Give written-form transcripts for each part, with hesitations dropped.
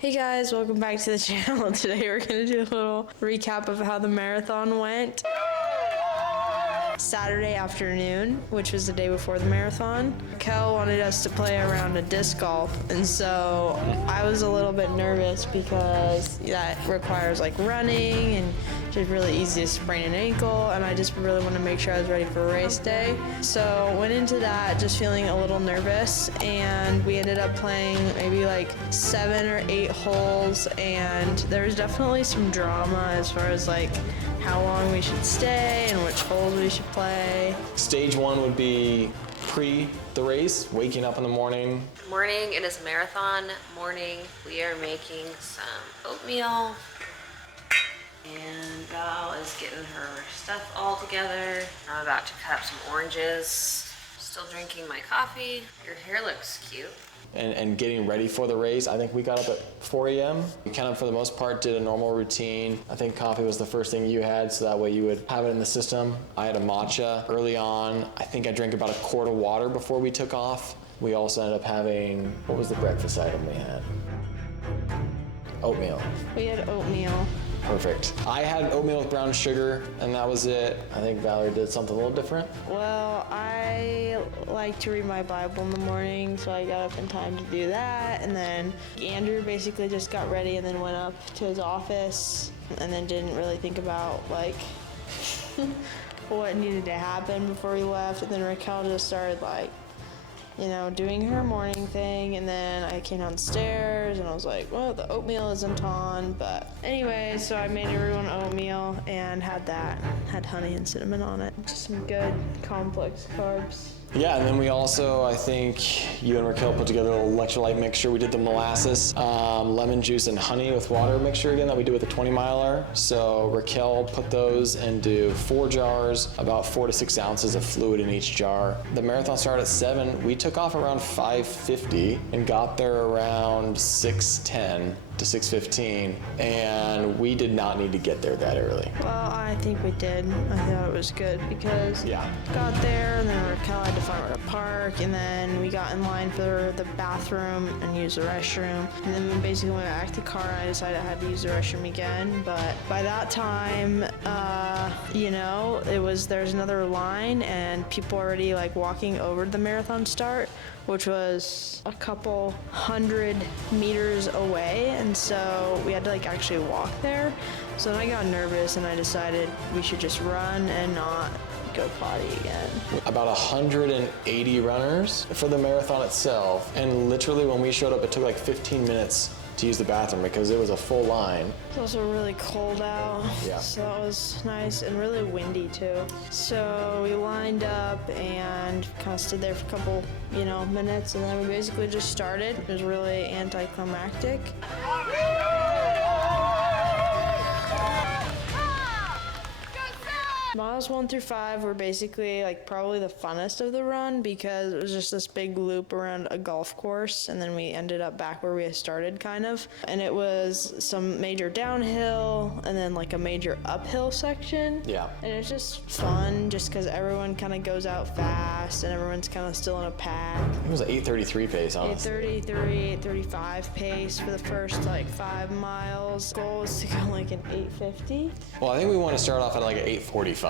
Hey guys, welcome back to the channel. Today we're going to do a little recap of how the marathon went. Saturday afternoon, which was the day before the marathon, Kel wanted us to play a round of disc golf, and so I was a little bit nervous because that requires like running and just really easy to sprain an ankle, and I just really wanted to make sure I was ready for race day. So went into that just feeling a little nervous, and we ended up playing maybe like 7 or 8 holes, and there was definitely some drama as far as like how long we should stay and which holes we should play. Stage 1 would be pre the race, waking up in the morning. Good morning, it is marathon morning. We are making some oatmeal, and Val is getting her stuff all together. I'm about to cut up some oranges. Still drinking my coffee. Your hair looks cute. And getting ready for the race. I think we got up at 4 a.m. We kind of, for the most part, did a normal routine. I think coffee was the first thing you had, so that way you would have it in the system. I had a matcha early on. I think I drank about a quart of water before we took off. We also ended up having, what was the breakfast item we had? Oatmeal. We had oatmeal. Perfect. I had oatmeal with brown sugar, and that was it. I think Valerie did something a little different. Well, I like to read my Bible in the morning, so I got up in time to do that. And then Andrew basically just got ready and then went up to his office and then didn't really think about like what needed to happen before we left. And then Raquel just started like, you know, doing her morning thing, and then I came downstairs and I was like, well, the oatmeal isn't on, but anyway, so I made everyone oatmeal and had that, had honey and cinnamon on it. Just some good complex carbs. Yeah, and then we also, I think you and Raquel put together a little electrolyte mixture. We did the molasses, lemon juice, and honey with water mixture again that we do with the 20-miler. So Raquel put those into 4 jars, about 4 to 6 ounces of fluid in each jar. The marathon started at 7. We took off around 5:50 and got there around 6:10 to 6:15, and we did not need to get there that early. Well, I think we did. I thought it was good because got there, and then Raquel had to find where to park, and then we got in line for the bathroom and used the restroom, and then we basically went back to the car, and I decided I had to use the restroom again. But by that time, you know, there's another line, and people already like walking over to the marathon start, which was a couple 100 meters away, and so we had to like actually walk there. So then I got nervous and I decided we should just run and not go potty again. About 180 runners for the marathon itself, and literally when we showed up, it took like 15 minutes to use the bathroom because it was a full line. It's also really cold out, Yeah. so that was nice, and really windy too. So we lined up and kind of stood there for a couple, minutes, and then we basically just started. It was really anticlimactic. Miles 1 through 5 were basically probably the funnest of the run because it was just this big loop around a golf course, and then we ended up back where we started kind of. And it was some major downhill and then a major uphill section. Yeah. And it's just fun just because everyone kind of goes out fast and everyone's kind of still in a pack. It was an 8:33 pace, honestly. 8:33, 8:35 pace for the first 5 miles. Goal was to go an 8:50. Well, I think we want to start off at an 8:45.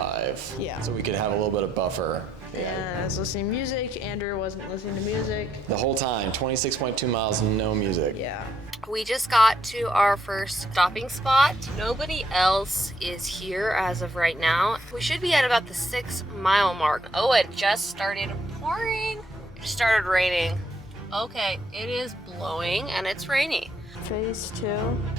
Yeah. So we could have a little bit of buffer. And I was listening to music. Andrew wasn't listening to music. The whole time, 26.2 miles, no music. Yeah. We just got to our first stopping spot. Nobody else is here as of right now. We should be at about the 6 mile mark. Oh, it just started pouring. It just started raining. Okay, it is blowing and it's rainy. Phase 2.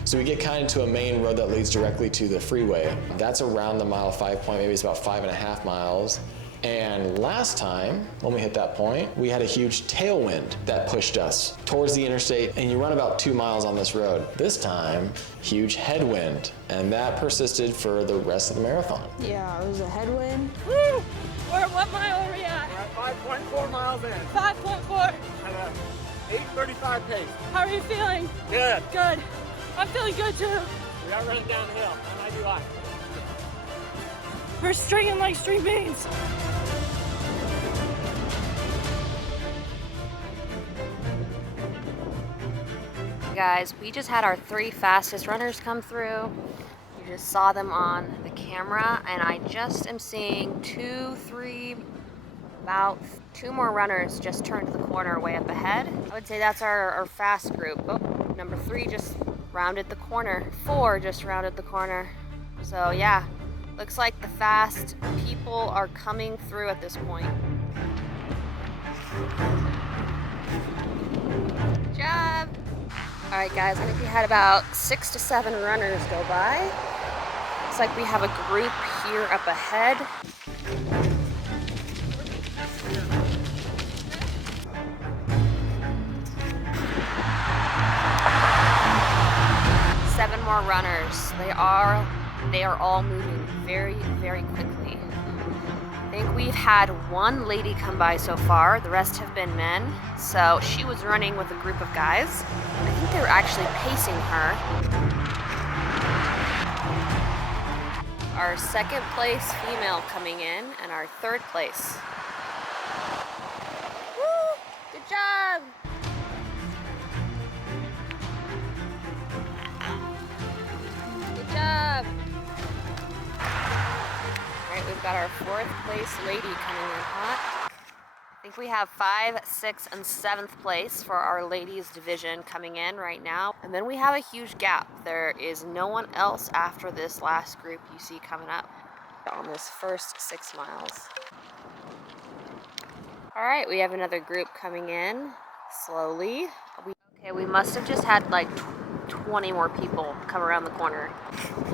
So we get kind of to a main road that leads directly to the freeway. That's around the mile 5 point, maybe it's about 5.5 miles. And last time, when we hit that point, we had a huge tailwind that pushed us towards the interstate, and you run about 2 miles on this road. This time, huge headwind, and that persisted for the rest of the marathon. Yeah, it was a headwind. Woo! What mile are we at? We're at 5.4 miles in 5.4. at a 8:35 pace. How are you feeling? Good. Good. I'm feeling good too. We are running downhill. That might be why. We're stringing like string beans. Guys, we just had our 3 fastest runners come through. You just saw them on the camera, and I just am seeing 2, 3, about 2 more runners just turned the corner way up ahead. I would say that's our fast group. Oh, number 3 just rounded the corner. 4 just rounded the corner. So yeah, looks like the fast people are coming through at this point. Good job. All right, guys, I think we had about 6 to 7 runners go by. Looks like we have a group here up ahead. Seven more runners. They are all moving very, very quickly. I think we've had 1 lady come by so far. The rest have been men. So she was running with a group of guys. I think they were actually pacing her. Our 2nd place female coming in, and our 3rd place. Woo! Good job! Good job! Alright, we've got our 4th place lady coming in hot. I think we have 5, 6, and 7th place for our ladies division coming in right now. And then we have a huge gap. There is no one else after this last group you see coming up on this first 6 miles. Alright, we have another group coming in slowly. Okay, we must have just had 20 more people come around the corner.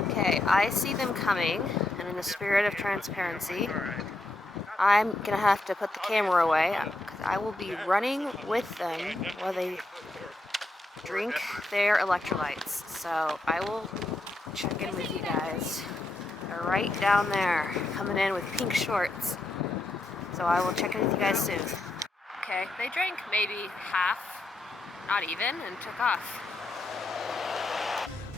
Okay, I see them coming, and in the spirit of transparency, I'm gonna have to put the camera away because I will be running with them while they drink their electrolytes. So I will check in with you guys. They're right down there, coming in with pink shorts. So I will check in with you guys soon. Okay, they drank maybe half, not even, and took off.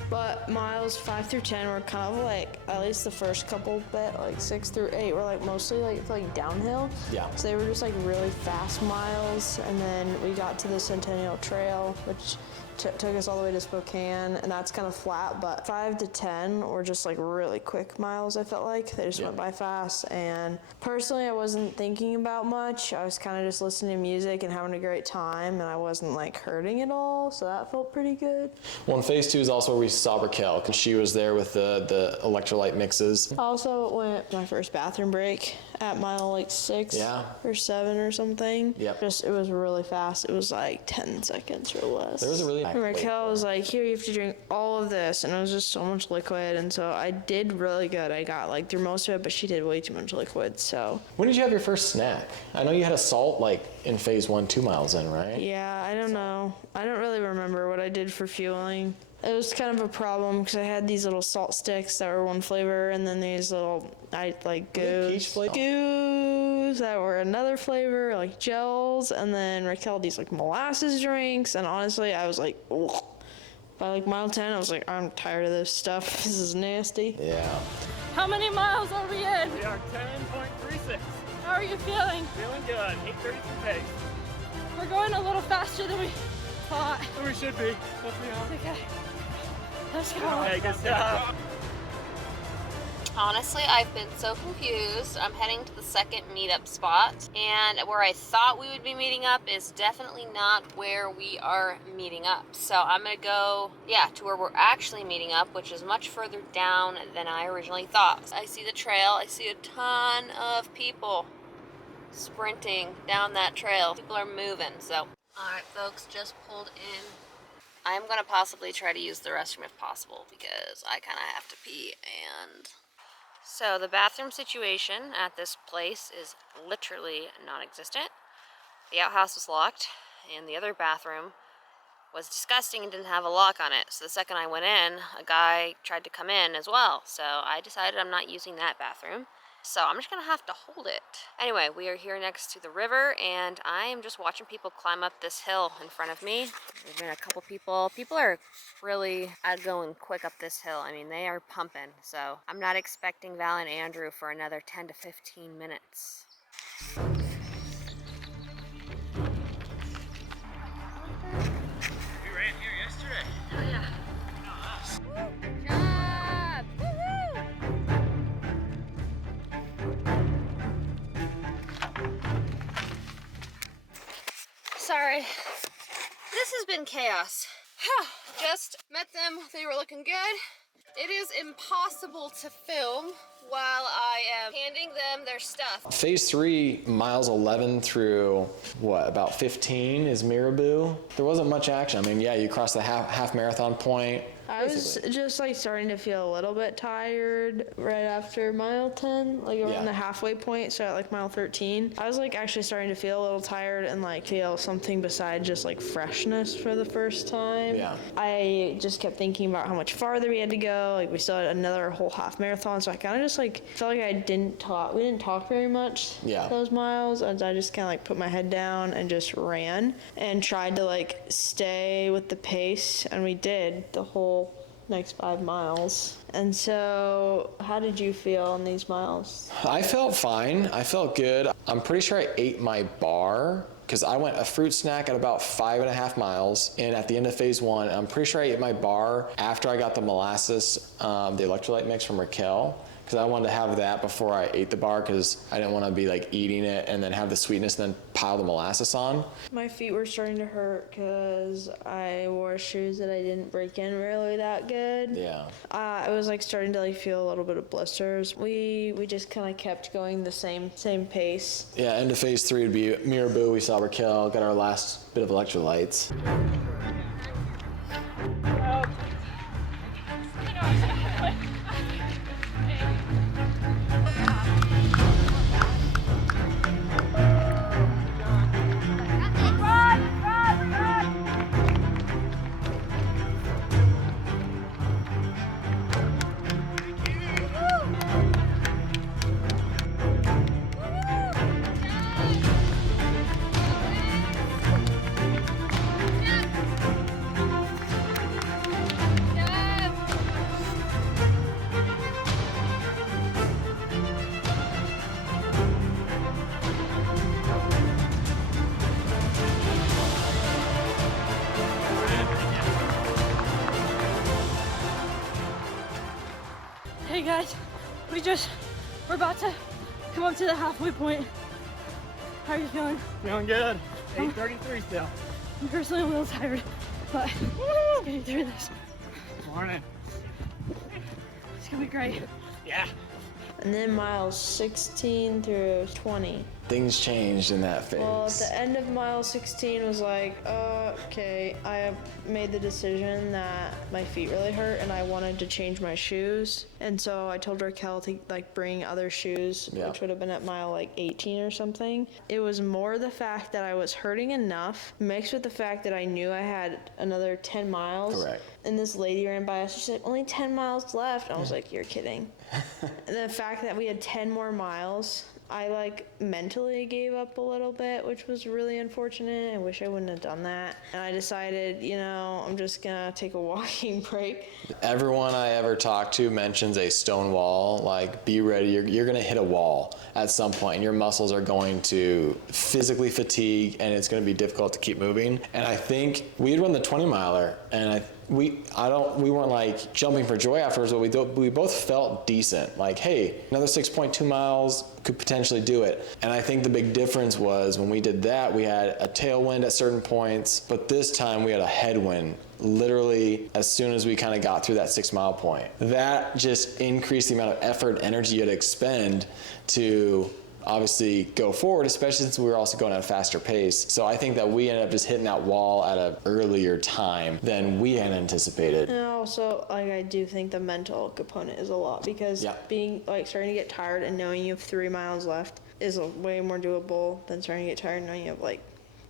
But miles 5 through 10 were kind of at least the first couple bit, 6 through 8 were mostly downhill. Yeah. So they were just really fast miles, and then we got to the Centennial Trail, which took us all the way to Spokane, and that's kind of flat, but 5 to 10 were just really quick miles. I felt like they just went by fast, and personally I wasn't thinking about much. I was kind of just listening to music and having a great time, and I wasn't hurting at all, so that felt pretty good. Well, in phase 2 is also where we saw Raquel, because she was there with the electrolyte mixes. Also went my first bathroom break at mile like 6 Yeah. or 7 or something. Yep. Just, it was really fast. It was like 10 seconds or less. There was a really And Raquel was like, here, you have to drink all of this. And it was just so much liquid. And so I did really good. I got like through most of it, but she did way too much liquid. So When did you have your first snack? I know you had a salt like in phase 1, 2 miles in, right? yeah, I don't know. I don't really remember what I did for fueling. It was kind of a problem because I had these little salt sticks that were one flavor, and then these little, Peach flavor? goos that were another flavor, like gels, and then Raquel these like molasses drinks, and honestly, I was like, ugh. By like mile 10, I was like, I'm tired of this stuff. This is nasty. Yeah. How many miles are we in? We are 10.36. How are you feeling? Feeling good. 8:32 pace. We're going a little faster than we thought. We should be. Let's be honest. Okay. Let's go. Okay, good stuff. Honestly, I've been so confused. I'm heading to the second meetup spot, and where I thought we would be meeting up is definitely not where we are meeting up. So I'm gonna go, to where we're actually meeting up, which is much further down than I originally thought. I see the trail. I see a ton of people sprinting down that trail. People are moving, so. All right, folks, just pulled in. I'm gonna possibly try to use the restroom if possible because I kind of have to pee. And so the bathroom situation at this place is literally non-existent. The outhouse was locked, and the other bathroom was disgusting and didn't have a lock on it. So the second I went in, a guy tried to come in as well. So I decided I'm not using that bathroom. So I'm just gonna have to hold it. Anyway, we are here next to the river, and I am just watching people climb up this hill in front of me. There's been a couple people. People are really going quick up this hill. I mean, they are pumping. So I'm not expecting Val and Andrew for another 10 to 15 minutes. We ran here yesterday. Oh yeah. Good job! Woohoo! Sorry. This has been chaos. Just met them. They were looking good. It is impossible to film while I am handing them their stuff. Phase 3, miles 11 through, about 15 is Miraboo. There wasn't much action. I mean, yeah, you crossed the half marathon point. I was just like starting to feel a little bit tired right after mile 10, like around the halfway point. So at like mile 13, I was like actually starting to feel a little tired and like feel something besides just like freshness for the first time. Yeah. I just kept thinking about how much farther we had to go. Like we still had another whole half marathon. So I kind of just like felt like we didn't talk very much those miles. And I just kind of like put my head down and just ran and tried to like stay with the pace. And we did the whole next 5 miles. And so how did you feel on these miles? I felt fine. I felt good. I'm pretty sure I ate my bar because I went a fruit snack at about 5.5 miles. And at the end of phase 1, I'm pretty sure I ate my bar after I got the molasses, the electrolyte mix from Raquel, because I wanted to have that before I ate the bar because I didn't want to be like eating it and then have the sweetness and then pile the molasses on. My feet were starting to hurt because I wore shoes that I didn't break in really that good. Yeah. I was like starting to like feel a little bit of blisters. We just kind of kept going the same pace. Yeah, end of phase 3 would be Miraboo. We saw Raquel, got our last bit of electrolytes. Hey guys, we're about to come up to the halfway point. How are you feeling? Feeling good. 8:33 still. I'm personally a little tired, but getting through this. Morning. It's gonna be great. Yeah. and then miles 16 through 20. Things changed in that phase. Well, at the end of mile 16 was like, okay, I have made the decision that my feet really hurt and I wanted to change my shoes. And so I told Raquel to like bring other shoes, which would have been at mile like 18 or something. It was more the fact that I was hurting enough mixed with the fact that I knew I had another 10 miles. Correct. And this lady ran by us. She's like, only 10 miles left. And I was like, you're kidding. And the fact that we had 10 more miles, I like mentally gave up a little bit, which was really unfortunate. I wish I wouldn't have done that. And I decided, I'm just gonna take a walking break. Everyone I ever talk to mentions a stone wall. Like, be ready, you're gonna hit a wall at some point and your muscles are going to physically fatigue and it's gonna be difficult to keep moving. And I think we had run the 20 miler and we weren't like jumping for joy afterwards, but we both felt decent. Like, hey, another 6.2 miles could potentially do it. And I think the big difference was when we did that, we had a tailwind at certain points, but this time we had a headwind literally as soon as we kind of got through that 6 mile point. That just increased the amount of effort and energy you had to expend to obviously go forward, especially since we were also going at a faster pace. So I think that we ended up just hitting that wall at an earlier time than we had anticipated. And also, I do think the mental component is a lot because being starting to get tired and knowing you have 3 miles left is way more doable than starting to get tired knowing you have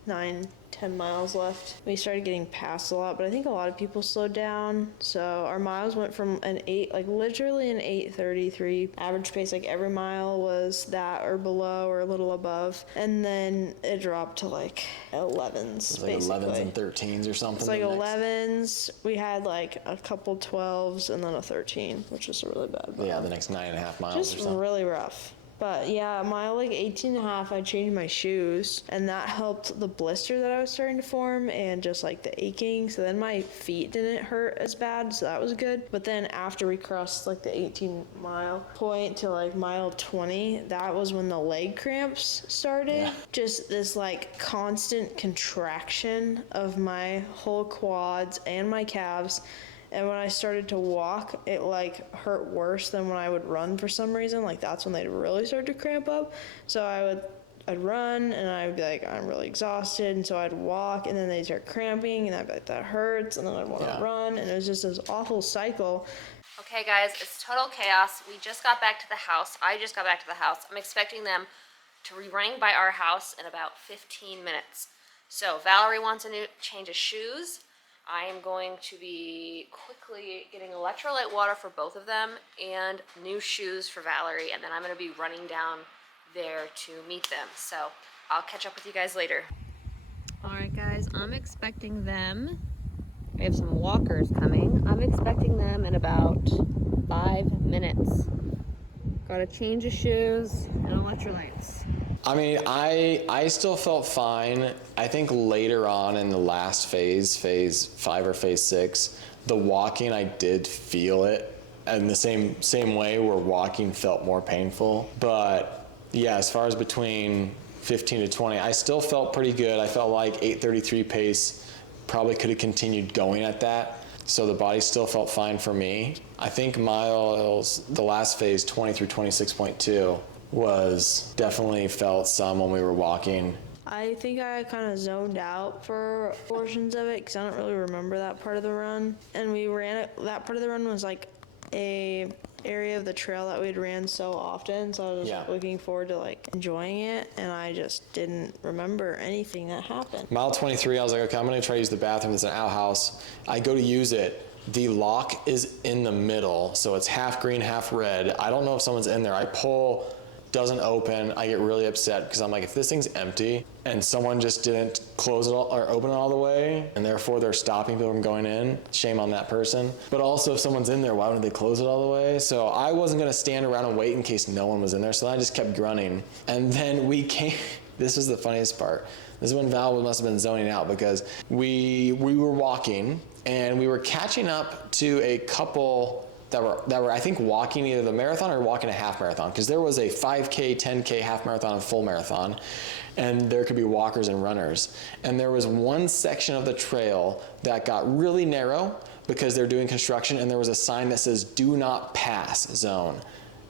9-10 miles left. We started getting passed a lot, but I think a lot of people slowed down. So our miles went from literally an 8:33 average pace. Like every mile was that or below or a little above. And then it dropped to 11s, It was 11s and 13s or something. It's 11s. We had a couple 12s and then a 13, which was really bad. Yeah, the next 9.5 miles just or something. really rough. But yeah, mile 18 and a half, I changed my shoes and that helped the blister that I was starting to form and just the aching. So then my feet didn't hurt as bad, so that was good. But then after we crossed the 18 mile point to mile 20, that was when the leg cramps started. Yeah. Just this constant contraction of my whole quads and my calves. And when I started to walk, it hurt worse than when I would run for some reason. That's when they'd really start to cramp up. So I'd run and I'd be I'm really exhausted. And so I'd walk and then they'd start cramping and I'd be that hurts. And then I'd want to run. And it was just this awful cycle. Okay guys, it's total chaos. We just got back to the house. I just got back to the house. I'm expecting them to be running by our house in about 15 minutes. So Valerie wants a new change of shoes. I am going to be quickly getting electrolyte water for both of them and new shoes for Valerie, and then I'm going to be running down there to meet them. So I'll catch up with you guys later. Alright guys, I'm expecting them. We have some walkers coming. I'm expecting them in about 5 minutes. Got a change of shoes and electrolytes. I mean, I still felt fine. I think later on in the last phase 5 or phase 6, the walking, I did feel it in the same way where walking felt more painful. But yeah, as far as between 15 to 20, I still felt pretty good. I felt like 8:33 pace, probably could have continued going at that. So the body still felt fine for me. I think the last phase, 20 through 26.2, was definitely felt some when we were walking. I think I kind of zoned out for portions of it because I don't really remember that part of the run. And that part of the run was a area of the trail that we'd ran so often. So I was looking forward to enjoying it. And I just didn't remember anything that happened. Mile 23, I was like, okay, I'm going to try to use the bathroom. It's an outhouse. I go to use it. The lock is in the middle. So it's half green, half red. I don't know if someone's in there. I pull, doesn't open. I get really upset because I'm like, if this thing's empty and someone just didn't close it all or open it all the way and therefore they're stopping people from going in, shame on that person. But also if someone's in there, why wouldn't they close it all the way? So I wasn't gonna stand around and wait in case no one was in there. So I just kept running. And then we came, this was the funniest part. This is when Val must have been zoning out because we were walking and we were catching up to a couple that were I think walking either the marathon or walking a half marathon, because there was a 5K, 10K, half marathon, and full marathon, and there could be walkers and runners. And there was one section of the trail that got really narrow because they're doing construction, and there was a sign that says "Do not pass zone."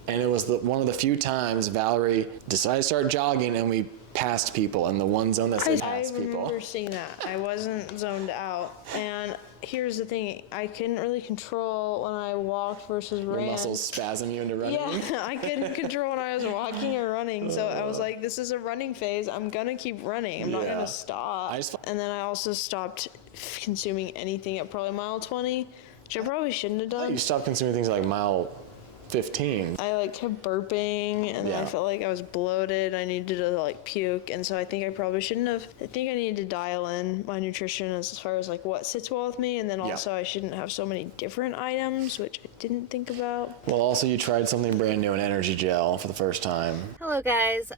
And it was one of the few times Valerie decided to start jogging and we passed people in the one zone that said I pass people. remember seeing that. I wasn't zoned out. And here's the thing, I couldn't really control when I walked versus Your ran. muscles spasm you into running. Yeah, I couldn't control when I was walking or running. So I was like, this is a running phase. I'm gonna keep running. I'm not Yeah. gonna stop. And then I also stopped consuming anything at probably mile 20, which I probably shouldn't have done. You stopped consuming things like mile 15. I like kept burping and then I Yeah. felt like I was bloated. I needed to like puke, and so I think I probably shouldn't have. I think I needed to dial in my nutrition as far as like what sits well with me, and then also I shouldn't have so many different items, which I didn't think about. Well, also you tried something brand new, an energy gel for the first time. Hello guys,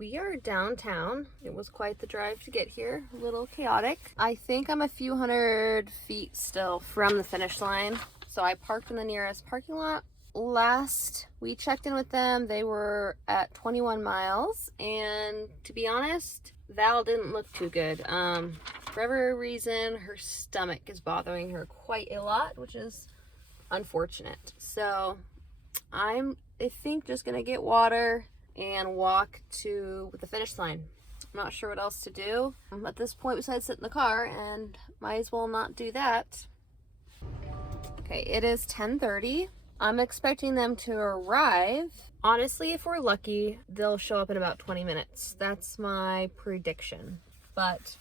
we are downtown. It was quite the drive to get here, a little chaotic. I think I'm a few hundred feet still from the finish line. So I parked in the nearest parking lot. Last we checked in with them, they were at 21 miles, and to be honest, Val didn't look too good. For whatever reason, her stomach is bothering her quite a lot, which is unfortunate. So I think just gonna get water and walk to the finish line. I'm not sure what else to do at this point besides sit in the car, and might as well not do that. Okay, it is 10:30. I'm expecting them to arrive. Honestly, if we're lucky, they'll show up in about 20 minutes. That's my prediction. But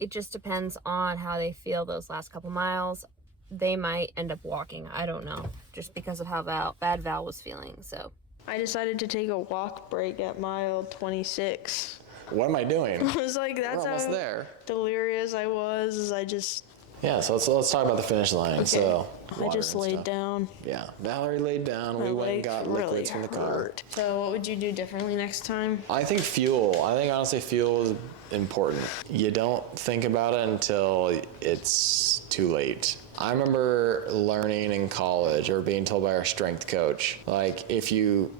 it just depends on how they feel those last couple miles. They might end up walking. I don't know. Just because of how bad Val was feeling. So I decided to take a walk break at mile 26. What am I doing? I was like, that's We're almost how there. delirious I was. Is I just Yeah, so let's talk about the finish line. Okay. So I water just and laid stuff. down. Yeah, Valerie laid down. We My went and legs got really liquids from the car. hurt. So what would you do differently next time? I think fuel. I think honestly fuel is important. You don't think about it until it's too late. I remember learning in college or being told by our strength coach, like if you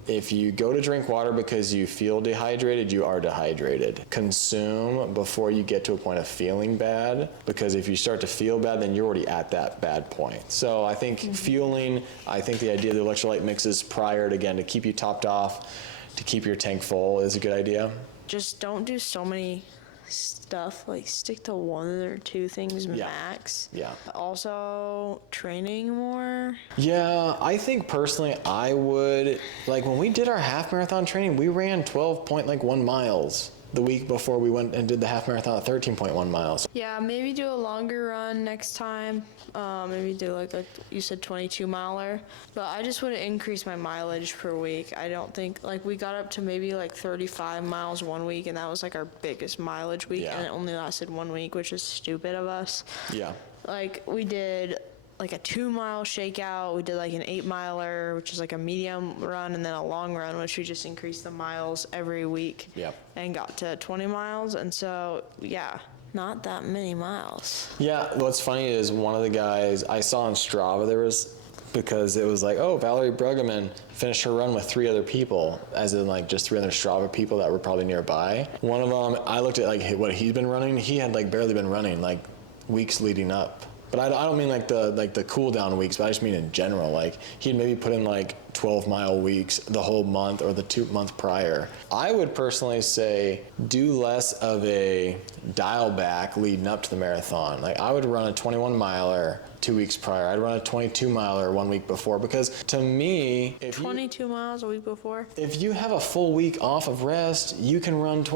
go to drink water because you feel dehydrated, you are dehydrated. Consume before you get to a point of feeling bad, because if you start to feel bad, then you're already at that bad point. So I think fueling, I think the idea of the electrolyte mixes prior to, again, to keep you topped off, to keep your tank full is a good idea. Just don't do so many stuff, like stick to one or two things max. Yeah. Also, training more. Yeah, I think personally I would, like when we did our half marathon training, we ran 12.1 miles the week before we went and did the half marathon at 13.1 miles. Yeah, maybe do a longer run next time. Maybe do like you said 22 miler. But I just would increase my mileage per week. I don't think, like we got up to maybe like 35 miles one week, and that was like our biggest mileage week, and it only lasted 1 week, which is stupid of us. Yeah. Like we did like a 2 mile shakeout, we did like an 8 miler, which is like a medium run, and then a long run, which we just increased the miles every week. Yep. And got to 20 miles, and so yeah, not that many miles. Yeah, what's funny is one of the guys I saw on Strava, there was, because it was like, oh, Valerie Bruggeman finished her run with 3 other people, as in like just 3 other Strava people that were probably nearby. One of them, I looked at like what he'd been running, he had like barely been running like weeks leading up. But I don't mean like the cool down weeks, but I just mean in general. Like he'd maybe put in like 12-mile weeks the whole month or the 2 month prior. I would personally say do less of a dial back leading up to the marathon. Like I would run a 21 miler 2 weeks prior. I'd run a 22 miler 1 week before, because to me, if 22 miles a week before. If you have a full week off of rest, you can run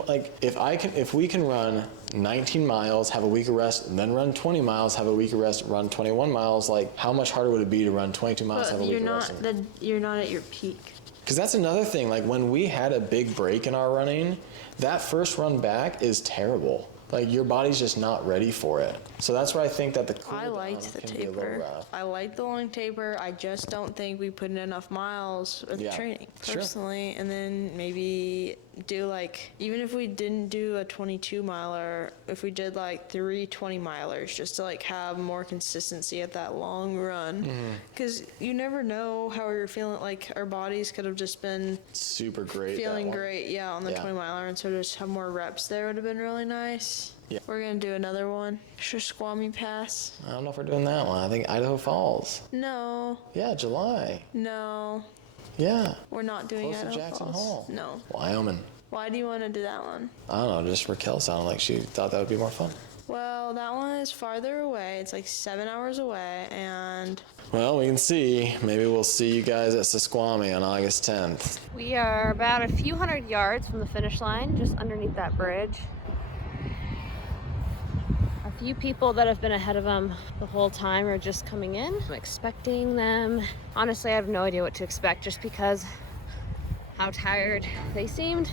if we can run 19 miles, have a week of rest, and then run 20 miles, have a week of rest, run 21 miles, like how much harder would it be to run 22 miles, have a week of rest? You're not at your peak. Because that's another thing, like when we had a big break in our running, that first run back is terrible. Like your body's just not ready for it. So that's where I think that the cool I liked the taper. I liked the long taper. I just don't think we put in enough miles with training personally. And then maybe do like, even if we didn't do a 22 miler, if we did like 3 20 milers, just to like have more consistency at that long run. Because you never know how you're feeling. Like our bodies could have just been super great. Feeling great, on the 20 miler, and so just have more reps there would have been really nice. Yeah. We're gonna do another one. Squammy Pass. I don't know if we're doing that one. I think Idaho Falls. No. Yeah, July. No. Yeah. We're not doing Close to Idaho Jackson Falls. Hole. No. Wyoming. Why do you want to do that one? I don't know, just Raquel sounded like she thought that would be more fun. Well, that one is farther away. It's like 7 hours away, and Well, we can see. Maybe we'll see you guys at Sisquami on August 10th. We are about a few hundred yards from the finish line, just underneath that bridge. A few people that have been ahead of them the whole time are just coming in. I'm expecting them. Honestly, I have no idea what to expect just because how tired they seemed.